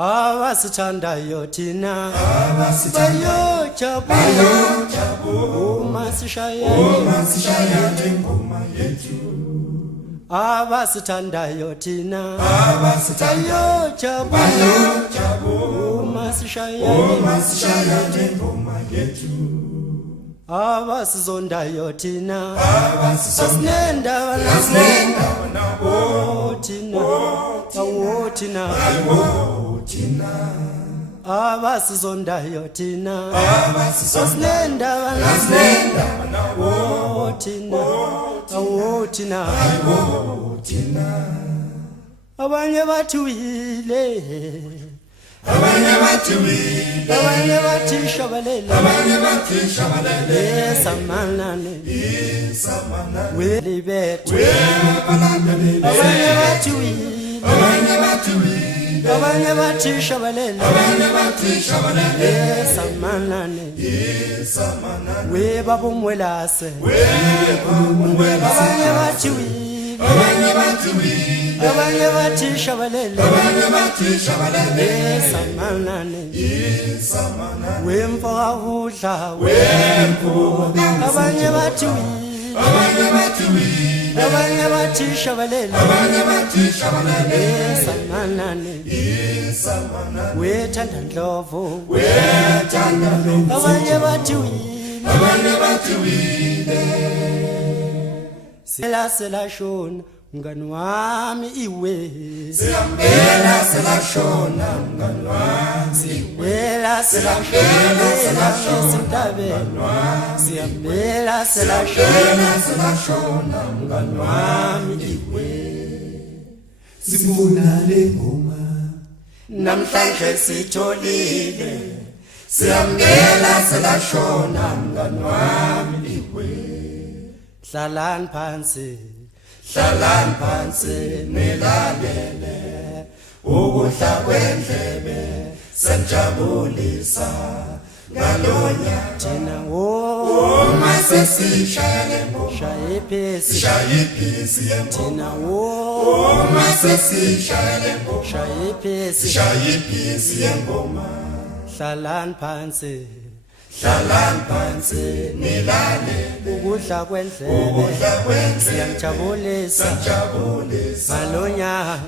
abasithandayo thina bayojabu uma sishaya ingoma yethu abasithandayo thina bayojabu uma sishaya ingoma yethu abasizondayo thina asinendaba nabo thina abasizondayo thina asinendaba nabo thina abanye bathi uyile abanye bathi shabalele samanane welibethu abanye bathi uyile abanye bathi shabalele samanane webabumwelase abanye bathi uyile abanye bathi shabalele samanane wemfa udla abanye bathi abanye bathi shabalele samanane wethanda ndlovu abanye bathi sela shona mngani wami iwe siyambela selashona mngani wami siyambela selashona siyambela selashona mngani wami iwe sifuna lengoma namhlanje sitholile siyambela selashona mngani wami iwe hlalani phansi nilalele ukudla kwendlebe senjabulisa ngalonya thina uma sesishaya lengoma shaya iphisi thina uma sesishaya lengoma shaya iphisi yengoma hlalani phansi nilalele ukudla kwendlebe siyangijabulisa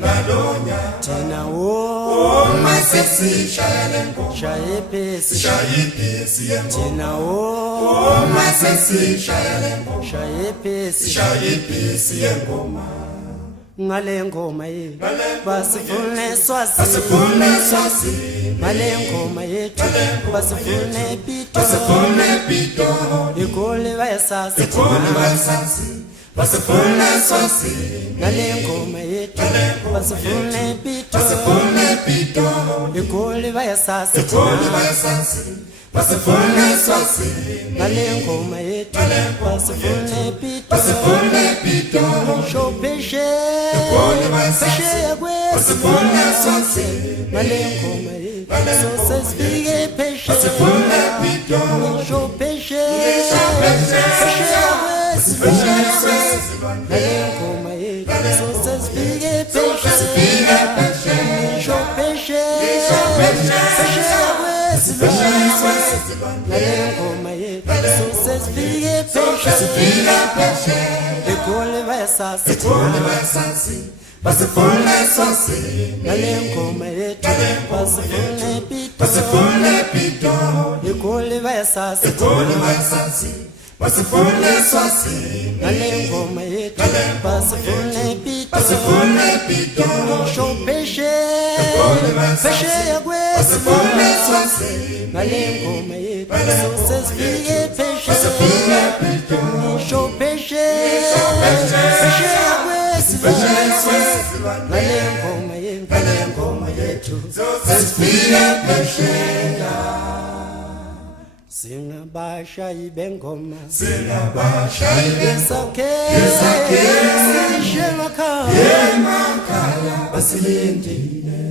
ngalonya thina uma sesishaya lengoma shaya iphisi thina uma sesishaya lengoma shaya iphisi yengoma ngale ngoma yethu basifune swazi ngale ngoma yethu basifune pito ikole bayasasi basifune swazi ngale ngoma yethu basifune pito ikole bayasasi basifune swazi ngale ngoma yethu basifune pito shopeshe basifune swazi ngale ngoma yethu sesifike peshe shopeshe ngale ngoma yethu sesifike peshe shopeshe ngale ngoma yethu sesifike peshe ikole bayasasi basifune swazi ngale ngoma yethu basifune pito ikole bayasasi basifune swazi ngale ngoma yethu basifune pito shopeshe basifune swazi ngale ngoma yethu sesifike peshe shopeshe ngale ngoma yethu sesifike peshe singabashayi bengoma singabashayi besakhe sishemakhaya emakhaya basilindile